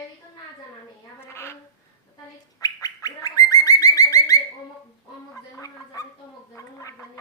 বিষয়েরই তো না জানা নেই। আবার এখন তাহলে ওরা কথা বলার সময় বলে অমুক অমুক যেন না জানে, তমুক যেন না জানে।